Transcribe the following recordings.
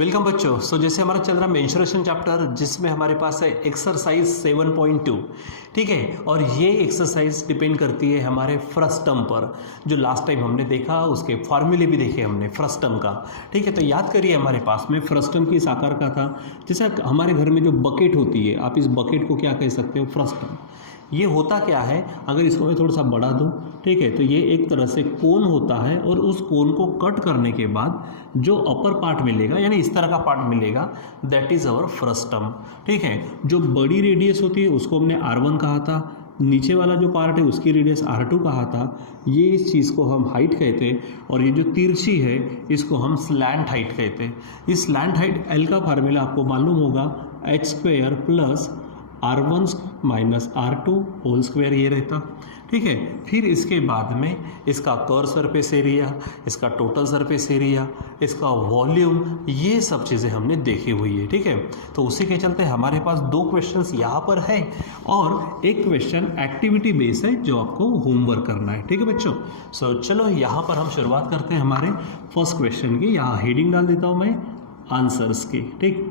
Welcome बच्चों। जैसे हमारा चल रहा मेंस्ट्रुएशन चैप्टर, जिसमें हमारे पास है एक्सरसाइज 7.2, ठीक है। और ये एक्सरसाइज डिपेंड करती है हमारे फर्स्ट टर्म पर, जो लास्ट टाइम हमने देखा, उसके फार्मूले भी देखे हमने फर्स्ट टर्म का, ठीक है। तो याद करिए, हमारे पास में फर्स्ट टर्म की इस आकार का था। जैसे हमारे घर में जो बकेट होती है, आप इस बकेट को क्या कह सकते हो, फर्स्ट टर्म। ये होता क्या है, अगर इसको मैं थोड़ा सा बढ़ा दूँ, ठीक है, तो ये एक तरह से कोन होता है, और उस कोन को कट करने के बाद जो अपर पार्ट मिलेगा, यानी इस तरह का पार्ट मिलेगा, that is our first term, ठीक है। जो बड़ी रेडियस होती है उसको हमने R1 कहा था, नीचे वाला जो पार्ट है उसकी रेडियस R2 कहा था। ये इस चीज़ को हम हाइट कहते हैं, और ये जो तिरछी है इसको हम स्लैंट हाइट कहते हैं। इस स्लैंट हाइट L का फार्मूला आपको मालूम होगा, h² plus R1 minus R2 whole square ये रहता, ठीक है। फिर इसके बाद में इसका कर्व सरफेस एरिया, इसका टोटल सरफेस एरिया, इसका वॉल्यूम, ये सब चीज़ें हमने देखी हुई है, ठीक है। तो उसी के चलते हमारे पास 2 क्वेश्चंस यहाँ पर है, और एक क्वेश्चन एक्टिविटी बेस है जो आपको होमवर्क करना है, ठीक है बच्चों। चलो यहाँ पर हम शुरुआत करते हैं हमारे फर्स्ट क्वेश्चन की। यहाँ हेडिंग डाल देता हूँ मैं, आंसर्स की, ठीक।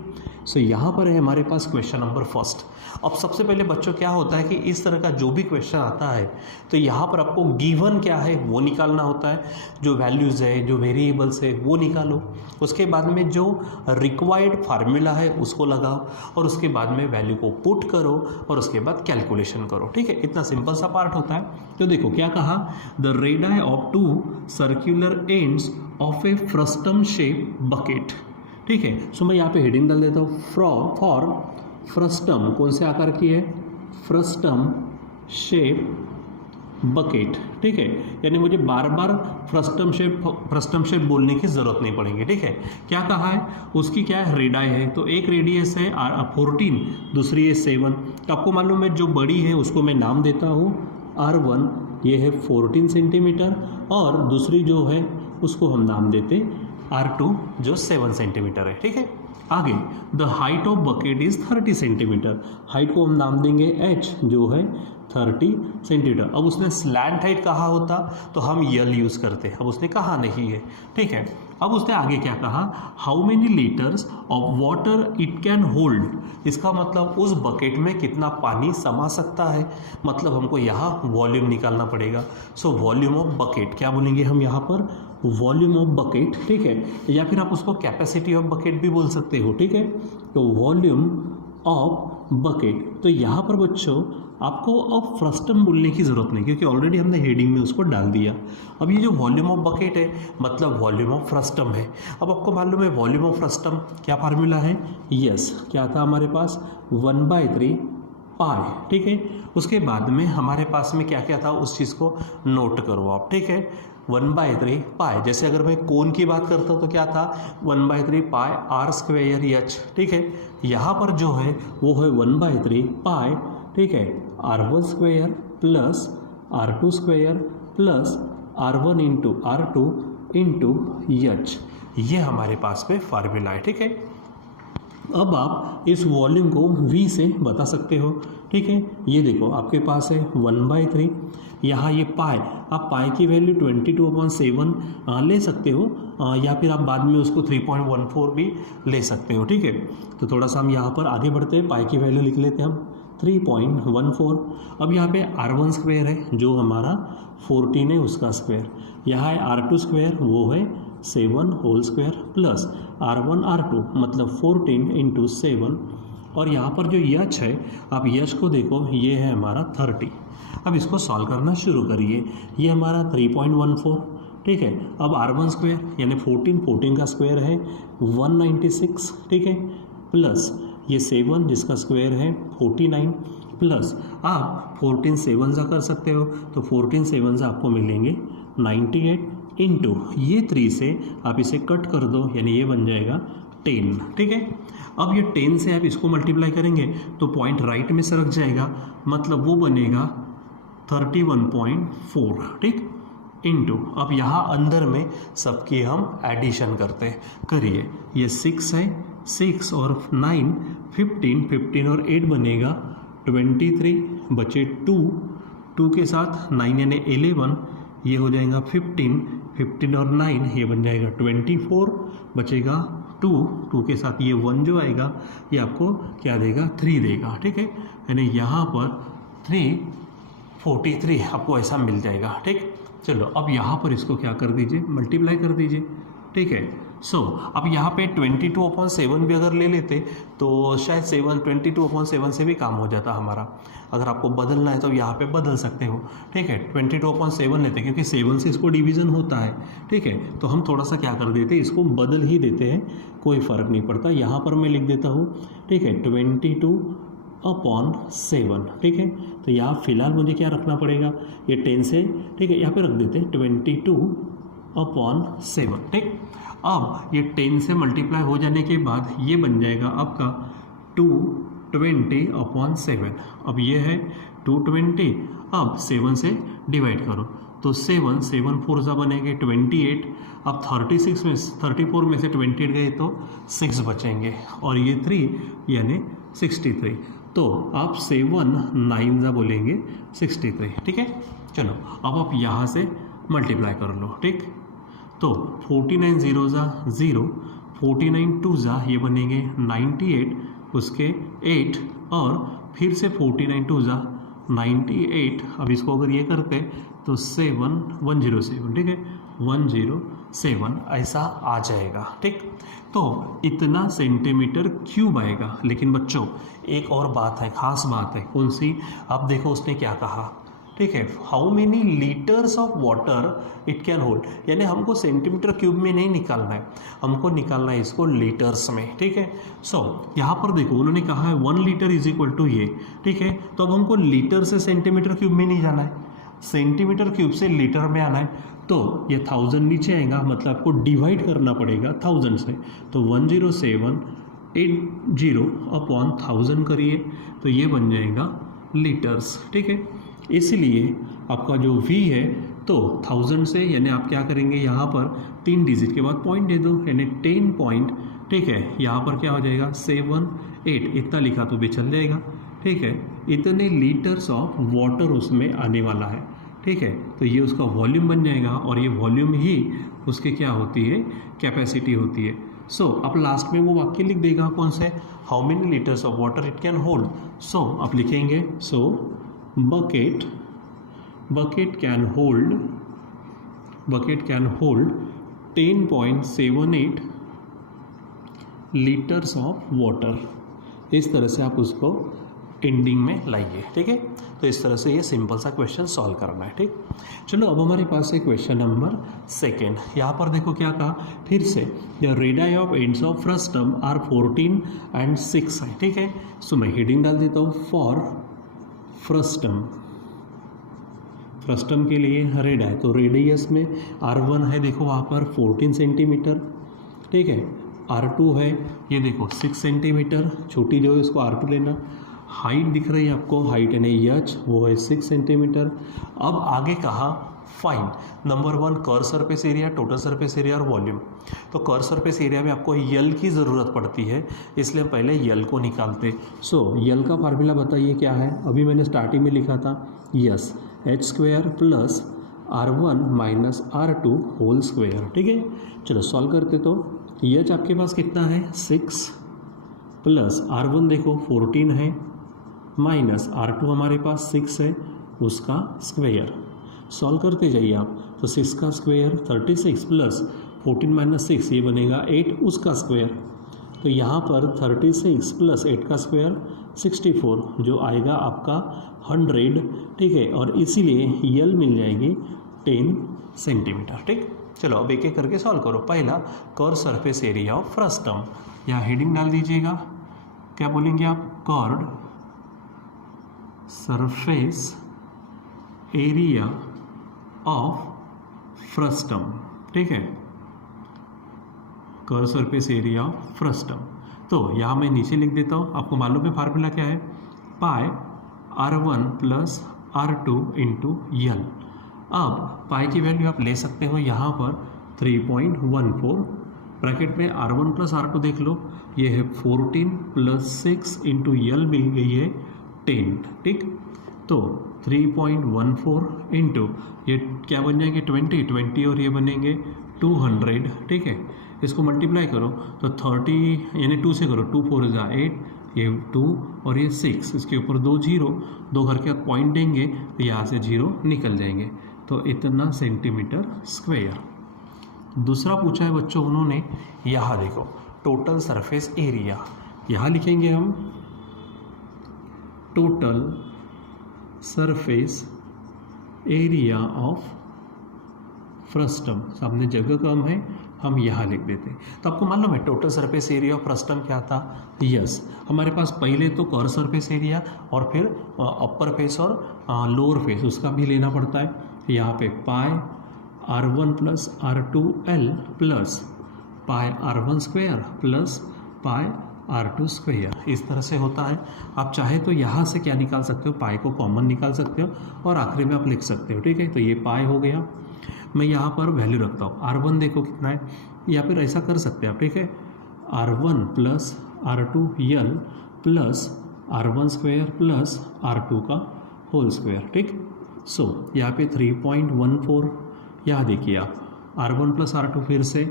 यहाँ पर है हमारे पास क्वेश्चन नंबर फर्स्ट। अब सबसे पहले बच्चों क्या होता है कि इस तरह का जो भी क्वेश्चन आता है, तो यहाँ पर आपको गिवन क्या है वो निकालना होता है, जो वैल्यूज़ है, जो वेरिएबल्स है वो निकालो। उसके बाद में जो रिक्वायर्ड फार्मूला है उसको लगाओ, और उसके बाद में वैल्यू को पुट करो, और उसके बाद कैलकुलेशन करो, ठीक है। इतना सिंपल सा पार्ट होता है। तो देखो क्या कहा, the radii of 2 circular ends of A frustum shape bucket, ठीक है। मैं यहाँ पे हेडिंग डाल देता हूँ, फॉर फ्रस्टम, कौन से आकार की है, फ्रस्टम शेप बकेट, ठीक है। यानी मुझे बार बार फ्रस्टम शेप बोलने की ज़रूरत नहीं पड़ेगी, ठीक है। क्या कहा है, उसकी क्या है, रेडाई है, तो एक रेडियस है 14, दूसरी है 7। तो आपको मालूम है जो बड़ी है उसको मैं नाम देता हूँ R1, ये है 14 सेंटीमीटर, और दूसरी जो है उसको हम नाम देते R2 जो 7 सेंटीमीटर है, ठीक है। आगे, the height of bucket is 30 centimetre, height को हम नाम देंगे H जो है 30 सेंटीमीटर। अब उसने स्लैंट हाइट कहा होता तो हम यल यूज़ करते, अब उसने कहा नहीं है, ठीक है। अब उसने आगे क्या कहा, how many litres of water it can hold, इसका मतलब उस बकेट में कितना पानी समा सकता है, मतलब हमको यहाँ वॉल्यूम निकालना पड़ेगा। वॉल्यूम ऑफ बकेट क्या बोलेंगे हम यहाँ पर, वॉल्यूम ऑफ बकेट, ठीक है, या फिर आप उसको कैपेसिटी ऑफ बकेट भी बोल सकते हो, ठीक है। तो वॉल्यूम ऑफ बकेट, तो यहाँ पर बच्चों आपको अब फ्रस्टम बोलने की ज़रूरत नहीं, क्योंकि ऑलरेडी हमने हेडिंग में उसको डाल दिया। अब ये जो वॉल्यूम ऑफ बकेट है मतलब वॉल्यूम ऑफ फ्रस्टम है। अब आपको मालूम है वॉल्यूम ऑफ फ्रस्टम क्या फार्मूला है, यस, क्या था हमारे पास, 1/3 पाई, ठीक है। उसके बाद में हमारे पास में क्या क्या था, उस चीज़ को नोट करो आप, ठीक है। 1/3 पाई, जैसे अगर मैं कोन की बात करता हूँ तो क्या था, 1/3 पाई R² H, ठीक है। यहाँ पर जो है वो है 1/3 पाई, ठीक है, R1² plus R2² plus R1 into R2 into H, ये हमारे पास में फार्मूला है, ठीक है। अब आप इस वॉल्यूम को V से बता सकते हो, ठीक है। ये देखो आपके पास है 1/3, यहाँ ये पाई, आप पाई की वैल्यू 22/7 ले सकते हो, या फिर आप बाद में उसको 3.14 भी ले सकते हो, ठीक है। तो थोड़ा सा हम यहाँ पर आगे बढ़ते हैं, पाई की वैल्यू लिख लेते हैं हम 3.14। अब यहाँ पे R1² है जो हमारा 14 है उसका स्क्वायर, यहाँ है R2², वो है 7 whole square, plus R1 R2 मतलब 14 इंटू 7, और यहाँ पर जो यच है, आप यच को देखो, ये है हमारा 30। अब इसको सॉल्व करना शुरू करिए, ये हमारा 3.14, ठीक है। अब R1² यानी 14 का स्क्वायर है 196, ठीक है, प्लस ये 7 जिसका स्क्वायर है 49, प्लस आप 14 7 जा कर सकते हो, तो 14 7 से आपको मिलेंगे 98 इंटू ये 3 से आप इसे कट कर दो, यानी ये बन जाएगा 10, ठीक है। अब ये 10 से आप इसको मल्टीप्लाई करेंगे तो पॉइंट राइट में सरक जाएगा, मतलब वो बनेगा 31.4, ठीक, इंटू, अब यहाँ अंदर में सबकी हम एडिशन करते करिए, ये 6 है, 6 और 9 15 और 8 बनेगा 23, बचे 2 के साथ 9 यानी 11, ये हो जाएगा 15 और 9 ये बन जाएगा 24, बचेगा टू के साथ ये 1 जो आएगा ये आपको क्या देगा, 3 देगा, ठीक है। यानी यहाँ पर 343 आपको ऐसा मिल जाएगा, ठीक। चलो अब यहाँ पर इसको क्या कर दीजिए, मल्टीप्लाई कर दीजिए, ठीक है। अब यहाँ पे 22/7 भी अगर ले लेते तो शायद 22/7 से भी काम हो जाता हमारा। अगर आपको बदलना है तो यहाँ पे बदल सकते हो, ठीक है। 22/7 लेते क्योंकि 7 से इसको डिवीज़न होता है, ठीक है। तो हम थोड़ा सा क्या कर देते, इसको बदल ही देते हैं, कोई फ़र्क नहीं पड़ता। यहाँ पर मैं लिख देता हूँ, ठीक है, 22/7, ठीक है। तो यहाँ फिलहाल मुझे क्या रखना पड़ेगा, ये 10 से, ठीक है, यहाँ पे रख देते हैं 22/7, ठीक। अब ये 10 से मल्टीप्लाई हो जाने के बाद ये बन जाएगा आपका 220/7। अब ये है 220, अब 7 से डिवाइड करो तो 7 4 सा बनेंगे 28। अब 34 में से 28 गए तो 6 बचेंगे और ये 3 यानी 63। तो आप 7 9 सा बोलेंगे 63, ठीक है। चलो अब आप यहाँ से मल्टीप्लाई कर लो, ठीक। तो 49 0 ज़ा 0, 49 2 ज़ा ये बनेंगे 98, उसके 8 और फिर से 49 2 ज़ा 98। अब इसको अगर ये करते तो 107, ठीक है, 107 ऐसा आ जाएगा, ठीक। तो इतना सेंटीमीटर क्यूब आएगा। लेकिन बच्चों एक और बात है, खास बात है, कौन सी, आप देखो उसने क्या कहा, ठीक है, how many litres of water it can hold. यानी हमको सेंटीमीटर क्यूब में नहीं निकालना है, हमको निकालना है इसको लीटर्स में, ठीक है। यहाँ पर देखो उन्होंने कहा है 1 लीटर इज इक्वल टू ये, ठीक है। तो अब हमको लीटर से सेंटीमीटर क्यूब में नहीं जाना है, सेंटीमीटर क्यूब से लीटर में आना है। तो ये 1000 नीचे आएगा, मतलब आपको डिवाइड करना पड़ेगा 1000 से। तो 10780/1000 करिए तो ये बन जाएगा लीटर्स, ठीक है। इसलिए आपका जो V है तो 1000 से, यानी आप क्या करेंगे, यहाँ पर 3 डिजिट के बाद पॉइंट दे दो, यानी 10 पॉइंट, ठीक है। यहाँ पर क्या हो जाएगा 78, इतना लिखा तो भी चल जाएगा, ठीक है। इतने लीटर्स ऑफ वाटर उसमें आने वाला है, ठीक है। तो ये उसका वॉल्यूम बन जाएगा और ये वॉल्यूम ही उसके क्या होती है, कैपेसिटी होती है। अब लास्ट में वो वाक्य लिख देगा कौन से, how many litres of water it can hold. आप लिखेंगे bucket can hold 10.78 litres of water. इस तरह से आप उसको एंडिंग में लाइए, ठीक है। तो इस तरह से ये सिंपल सा क्वेश्चन सॉल्व करना है, ठीक। चलो अब हमारे पास है क्वेश्चन नंबर 2। यहाँ पर देखो क्या कहा, फिर से the radii of ends of frustum are 14 and 6 है, ठीक है। मैं हेडिंग डाल देता हूँ फॉर फ्रस्टम के लिए रेड है, तो रेडियस में R1 है, देखो वहाँ पर 14 सेंटीमीटर, ठीक है। R2 है, ये देखो 6 सेंटीमीटर, छोटी जो है उसको R2 लेना। हाइट दिख रही है आपको, हाइट यानी एच, वो है 6 सेंटीमीटर। अब आगे कहा find number 1 curve surface area, total surface area और वॉल्यूम। तो कर्व सरफेस एरिया में आपको यल की ज़रूरत पड़ती है, इसलिए पहले यल को निकालते। यल का फार्मूला बताइए क्या है, अभी मैंने स्टार्टिंग में लिखा था, yes h² plus R1 minus R2 whole square, ठीक है। चलो सॉल्व करते तो एच आपके पास कितना है 6 प्लस R1 देखो 14 है माइनस R2 हमारे पास 6 है, उसका स्क्वायर। सॉल्व करते जाइए आप, तो 6 का स्क्वायर 36 प्लस 14 माइनस 6 ये बनेगा 8, उसका स्क्वायर। तो यहाँ पर 36 प्लस 8 का स्क्वायर 64 जो आएगा आपका 100, ठीक है। और इसीलिए यल मिल जाएगी 10 सेंटीमीटर, ठीक। चलो अब एक एक करके सॉल्व करो। पहला curve surface area of frustum, यहाँ हेडिंग डाल दीजिएगा, क्या बोलेंगे आप, curve surface area of frustum, ठीक है, curve surface area of frustum. तो यहाँ मैं नीचे लिख देता हूँ, आपको मालूम है फार्मूला क्या है, पाई R1 plus R2 into L. अब पाई की वैल्यू आप ले सकते हो यहाँ पर 3.14, ब्रैकेट में R1 प्लस R2 देख लो, ये है 14 प्लस 6 इंटू यल मिल गई है 10, ठीक। तो 3.14 इंटू ये क्या बन जाएंगे 20 और ये बनेंगे 200, ठीक है। इसको मल्टीप्लाई करो तो 30 यानी 2 से करो, 2 4 = 8, ये 2 और ये 6, इसके ऊपर 2 0, 2 घर के पॉइंट देंगे तो यहाँ से 0 निकल जाएंगे, तो इतना सेंटीमीटर स्क्वायर। दूसरा पूछा है बच्चों उन्होंने, यहाँ देखो टोटल सरफेस एरिया, यहाँ लिखेंगे हम total surface area of frustum, सामने जगह कम है हम यहाँ लिख देते हैं। तो आपको मालूम है total surface area of frustum क्या था? यस, हमारे पास पहले तो कर्व सरफेस एरिया और फिर अपर फेस और लोअर फेस उसका भी लेना पड़ता है। यहाँ पे पाई r1 + r2l plus pi r1 square plus pi r2 square, इस तरह से होता है। आप चाहे तो यहाँ से क्या निकाल सकते हो, पाई को कॉमन निकाल सकते हो और आखिरी में आप लिख सकते हो, ठीक है। तो ये पाई हो गया, मैं यहाँ पर वैल्यू रखता हूँ, r1 देखो कितना है, या फिर ऐसा कर सकते हैं आप, ठीक है, r1 + r2l plus r1 square plus r2 का होल स्क्वायर, ठीक। सो यहाँ पे 3.14, यहाँ देखिए आप r1 + r2 फिर से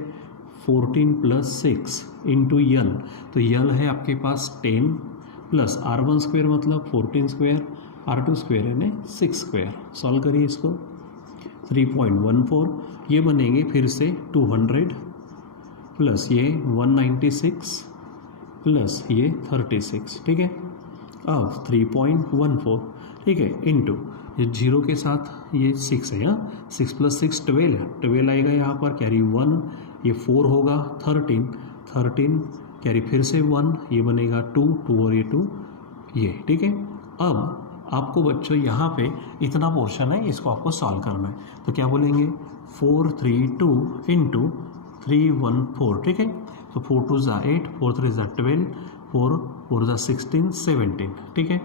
14 + 6 इंटू यल, तो यल है आपके पास 10 प्लस r1 स्क्वायर मतलब 14 स्क्वायर, r2 स्क्वायर यानी 6 स्क्वायर। सॉल्व करिए इसको, 3.14 ये बनेंगे फिर से 200 प्लस ये 196 प्लस ये 36, ठीक है। अब 3.14, ठीक है, इंटू ये 0 के साथ ये 6 है, यहाँ 6 + 6 12 आएगा, यहाँ पर कैरी 1, ये 4 होगा 13 कैरी फिर से 1, ये बनेगा 2 और ये 2 ये, ठीक है। अब आपको बच्चों यहाँ पे इतना पोर्शन है, इसको आपको सॉल्व करना है, तो क्या बोलेंगे 432 इंटू 314, ठीक है। तो 4 2 = 8, 4 3 = 12, 4 4 = 16 17, ठीक है।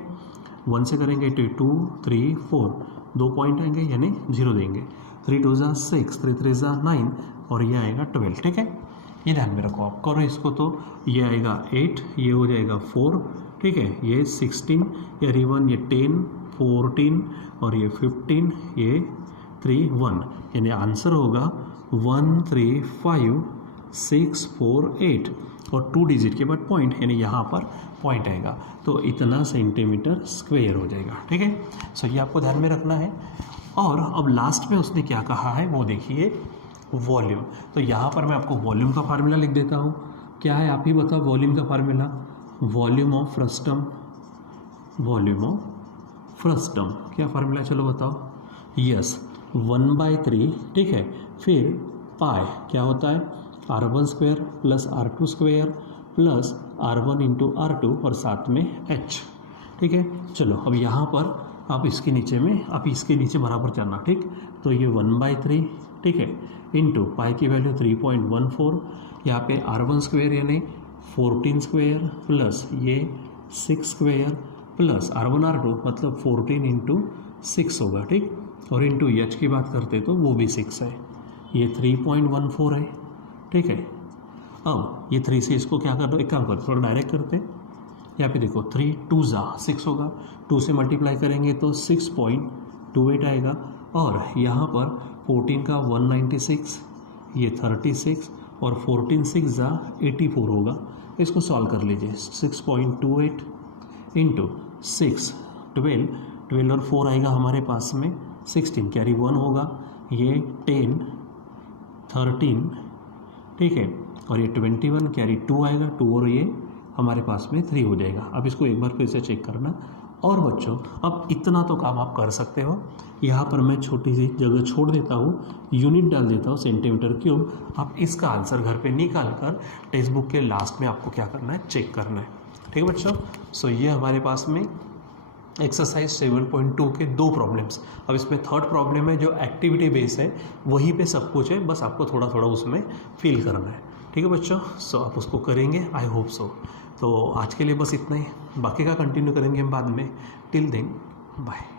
1 से करेंगे तो 2 3 4, 2 पॉइंट आएंगे यानी 0 देंगे, 3 2 = 6, 3 3 = 9 और ये आएगा 12, ठीक है। ये ध्यान में रखो आप, करो इसको तो ये आएगा 8, ये हो जाएगा 4, ठीक है, ये 16, ये 1, ये 10 14 और ये 15, ये 3 1, यानी आंसर होगा 135648 और 2 डिजिट के बाद पॉइंट, यानी यहाँ पर पॉइंट आएगा, तो इतना सेंटीमीटर स्क्वायर हो जाएगा, ठीक है। सो ये आपको ध्यान में रखना है। और अब लास्ट में उसने क्या कहा है वो देखिए, वॉल्यूम। तो यहाँ पर मैं आपको वॉल्यूम का फार्मूला लिख देता हूँ, क्या है आप ही बताओ वॉल्यूम का formula, volume of frustum, volume of frustum क्या फार्मूला, चलो बताओ। यस, 1/3, ठीक है, फिर पाई क्या होता है r1 square plus r2 square plus r1 into r2 और साथ में h, ठीक है। चलो अब यहाँ पर आप इसके नीचे में, आप इसके नीचे बराबर चलना, ठीक। तो ये 1/3, ठीक है, इंटू पाई की वैल्यू 3.14, यहाँ पे r1 स्क्वायर यानी 14 स्क्वायर प्लस ये 6 स्क्वायर प्लस r1 r2 मतलब 14 इंटू 6 होगा, ठीक। और इंटू h की बात करते तो वो भी 6 है, ये 3.14 है, ठीक है। अब ये 3 से इसको क्या कर दो, एक काम करो थोड़ा डायरेक्ट करते, यहाँ पे देखो 3 2 = 6 होगा, 2 से मल्टीप्लाई करेंगे तो 6.28 आएगा, और यहाँ पर 14 का 196, ये 36 और 14 6 = 84 होगा। इसको सॉल्व कर लीजिए, 6.28 इंटू 6 12 और 4 आएगा हमारे पास में 16, कैरी 1 होगा, ये 10 13, ठीक है, और ये 21 कैरी 2 आएगा, 2 और ये हमारे पास में 3 हो जाएगा। अब इसको एक बार फिर से चेक करना। और बच्चों अब इतना तो काम आप कर सकते हो, यहाँ पर मैं छोटी सी जगह छोड़ देता हूँ, यूनिट डाल देता हूँ सेंटीमीटर क्यूब। आप इसका आंसर घर पे निकाल कर टेक्स्ट बुक के लास्ट में आपको क्या करना है, चेक करना है, ठीक है बच्चों। सो ये हमारे पास में एक्सरसाइज 7.2 के 2 प्रॉब्लम्स। अब इसमें थर्ड प्रॉब्लम है जो एक्टिविटी बेस है, वहीं पे सब कुछ है, बस आपको थोड़ा थोड़ा उसमें फील करना है, ठीक है बच्चों। सो आप उसको करेंगे, आई होप सो। तो आज के लिए बस इतना ही, बाकी का कंटिन्यू करेंगे हम बाद में। Till then bye.